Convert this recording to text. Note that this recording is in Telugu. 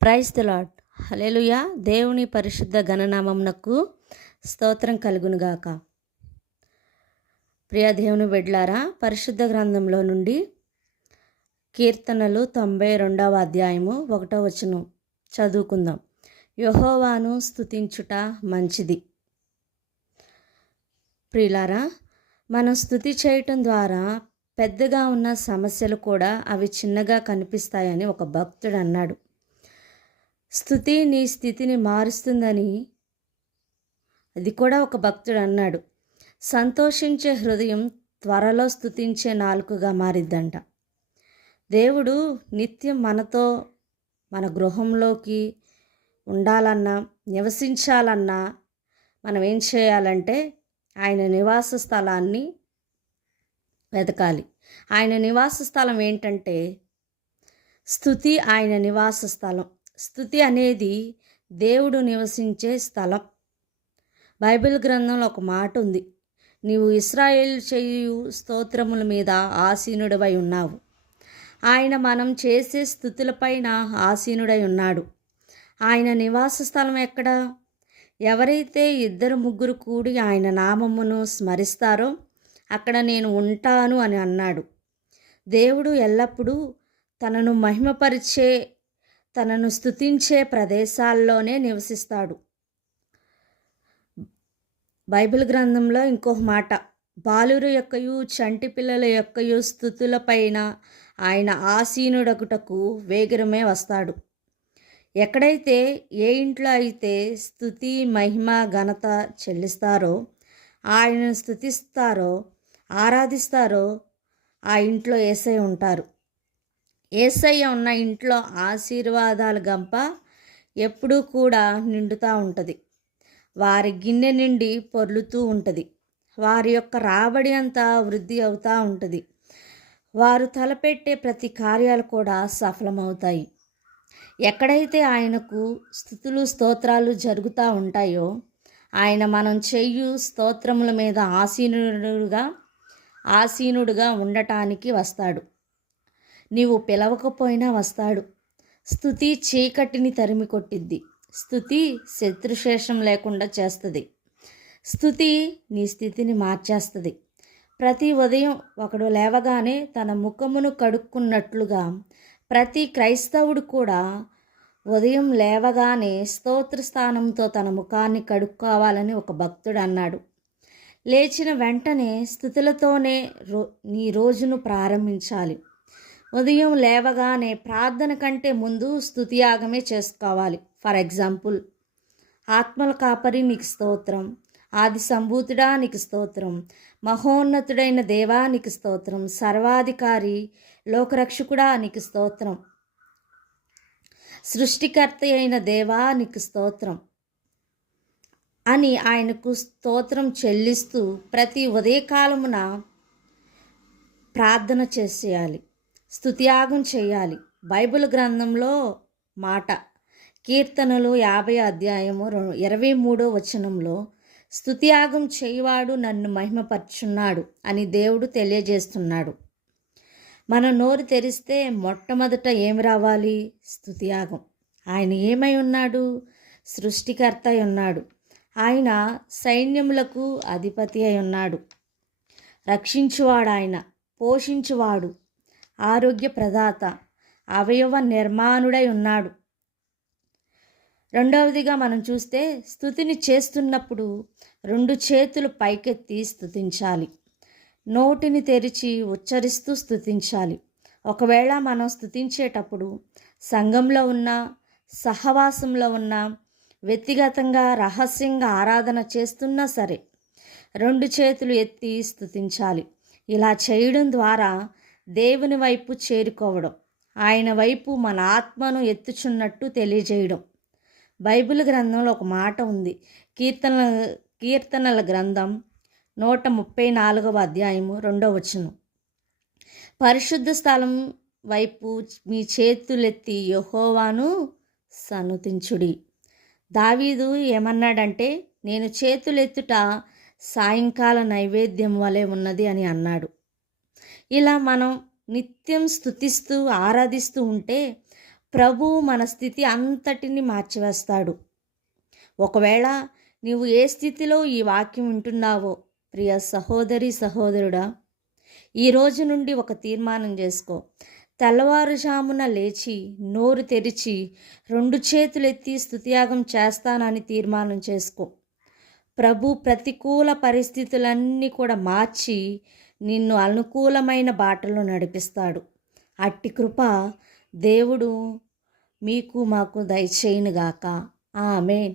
Praise the lord. హల్లెలూయా. దేవుని పరిశుద్ధ ఘననామమునకు స్తోత్రం కలుగునుగాక. ప్రియ దేవుని బిడ్డలారా, పరిశుద్ధ గ్రంథంలో నుండి కీర్తనలు 92వ అధ్యాయము 1వ వచనం చదువుకుందాం. యెహోవాను స్తుతించుట మంచిది. ప్రియులారా, మనం స్తుతి చేయటం ద్వారా పెద్దగా ఉన్న సమస్యలు కూడా అవి చిన్నగా కనిపిస్తాయని ఒక భక్తుడు అన్నాడు. స్తుతి నీ స్థితిని మారుస్తుందని అది కూడా ఒక భక్తుడు అన్నాడు. సంతోషించే హృదయం త్వరలో స్తుతించే నాలుకగా మారిద్దంట. దేవుడు నిత్యం మనతో మన గృహంలోకి ఉండాలన్నా, నివసించాలన్నా మనం ఏం చేయాలంటే ఆయన నివాస స్థలాన్ని వెతకాలి. ఆయన నివాస స్థలం ఏంటంటే స్తుతి. ఆయన నివాస స్థలం స్తుతి అనేది దేవుడు నివసించే స్థలం. బైబిల్ గ్రంథంలో ఒక మాట ఉంది, నీవు ఇశ్రాయేలు చేయు స్తోత్రముల మీద ఆసీనుడవై ఉన్నావు. ఆయన మనం చేసే స్తుతులపైన ఆసీనుడై ఉన్నాడు. ఆయన నివాస స్థలం ఎక్కడ? ఎవరైతే 2-3 కూడి ఆయన నామమును స్మరిస్తారో అక్కడ నేను ఉంటాను అని అన్నాడు. దేవుడు ఎల్లప్పుడూ తనను మహిమపరిచే, తనను స్తుతించే ప్రదేశాల్లోనే నివసిస్తాడు. బైబిల్ గ్రంథంలో ఇంకొక మాట, బాలుర యొక్కయు చంటి పిల్లల యొక్కయు స్తుతులపైన ఆయన ఆసీనుడగుటకు వేగిరమే వస్తాడు. ఎక్కడైతే ఏ ఇంట్లో అయితే స్తుతి, మహిమ, ఘనత చెల్లిస్తారో, ఆయనను స్తుతిస్తారో, ఆరాధిస్తారో ఆ ఇంట్లో యేసయ్య ఉంటారు. యేసయ్య ఉన్న ఇంట్లో ఆశీర్వాదాల గంప ఎప్పుడూ కూడా నిండుతూ ఉంటుంది. వారి గిన్నె నిండి పొర్లుతూ ఉంటుంది. వారి యొక్క రాబడి అంతా వృద్ధి అవుతూ ఉంటుంది. వారు తలపెట్టే ప్రతి కార్యాలు కూడా సఫలమవుతాయి. ఎక్కడైతే ఆయనకు స్తుతులు, స్తోత్రాలు జరుగుతూ ఉంటాయో ఆయన మనం చేయు స్తోత్రముల మీద ఆసీనుడుగా ఉండటానికి వస్తాడు. నీవు పిలవకపోయినా వస్తాడు. స్తుతి చీకటిని తరిమి కొట్టిద్ది. స్తుతి శత్రుశేషం లేకుండా చేస్తుంది. స్తుతి నీ స్థితిని మార్చేస్తుంది. ప్రతి ఉదయం ఒకడు లేవగానే తన ముఖమును కడుక్కున్నట్లుగా ప్రతి క్రైస్తవుడు కూడా ఉదయం లేవగానే స్తోత్ర స్థానంతో తన ముఖాన్ని కడుక్కోవాలని ఒక భక్తుడు అన్నాడు. లేచిన వెంటనే స్తుతులతోనే నీ రోజును ప్రారంభించాలి. ఉదయం లేవగానే ప్రార్థన కంటే ముందు స్తుతియాగమే చేసుకోవాలి. ఫర్ ఎగ్జాంపుల్, ఆత్మల కాపరి నీకు స్తోత్రం, ఆది సంభూతుడా నీకు స్తోత్రం, మహోన్నతుడైన దేవా నీకు స్తోత్రం, సర్వాధికారి లోకరక్షకుడా నీకు స్తోత్రం, సృష్టికర్త అయిన దేవా నీకు స్తోత్రం అని ఆయనకు స్తోత్రం చెల్లిస్తూ ప్రతి ఉదయకాలమున ప్రార్థన చేసేయాలి, స్తుతియాగం చేయాలి. బైబిల్ గ్రంథంలో మాట, కీర్తనలు 50 అధ్యాయము 23వ వచనంలో స్తుతియాగం చేయువాడు నన్ను మహిమపరచున్నాడు అని దేవుడు తెలియజేస్తున్నాడు. మనం నోరు తెరిస్తే మొట్టమొదట ఏమి రావాలి? స్తుతియాగం. ఆయన ఏమై ఉన్నాడు? సృష్టికర్త అయి ఉన్నాడు. ఆయన సైన్యములకు అధిపతి అయి ఉన్నాడు. రక్షించువాడు ఆయన, పోషించువాడు, ఆరోగ్య ప్రదాత, అవయవ నిర్మాణుడై ఉన్నాడు. రెండవదిగా మనం చూస్తే స్తుతిని చేస్తున్నప్పుడు 2 చేతులు పైకెత్తి స్తుతించాలి. నోటిని తెరిచి ఉచ్చరిస్తూ స్తుతించాలి. ఒకవేళ మనం స్తుతించేటప్పుడు సంఘంలో ఉన్న, సహవాసంలో ఉన్న, వ్యక్తిగతంగా రహస్యంగా ఆరాధన చేస్తున్నా సరే 2 చేతులు ఎత్తి స్తుతించాలి. ఇలా చేయడం ద్వారా దేవుని వైపు చేరుకోవడం, ఆయన వైపు మన ఆత్మను ఎత్తుచున్నట్టు తెలియజేయడం. బైబిల్ గ్రంథంలో ఒక మాట ఉంది, కీర్తనల గ్రంథం 134వ అధ్యాయము 2వ వచనం, పరిశుద్ధ స్థలం వైపు మీ చేతులెత్తి యెహోవాను సన్నుతించుడి. దావీదు ఏమన్నాడంటే, నేను చేతులెత్తుట సాయంకాల నైవేద్యం వలె ఉన్నది అని అన్నాడు. ఇలా మనం నిత్యం స్తుతిస్తూ ఆరాధిస్తూ ఉంటే ప్రభువు మన స్థితి అంతటిని మార్చివేస్తాడు. ఒకవేళ నీవు ఏ స్థితిలో ఈ వాక్యం వింటున్నావో ప్రియ సహోదరి సహోదరుడా, ఈ రోజు నుండి ఒక తీర్మానం చేసుకో. తెల్లవారుజామున లేచి నోరు తెరిచి 2 చేతులెత్తి స్తుతియాగం చేస్తానని తీర్మానం చేసుకో. ప్రభు ప్రతికూల పరిస్థితులన్నీ కూడా మార్చి నిన్ను అనుకూలమైన బాటలో నడిపిస్తాడు. అట్టి కృప దేవుడు మీకు మాకు దయచేయునుగాక. ఆమేన్.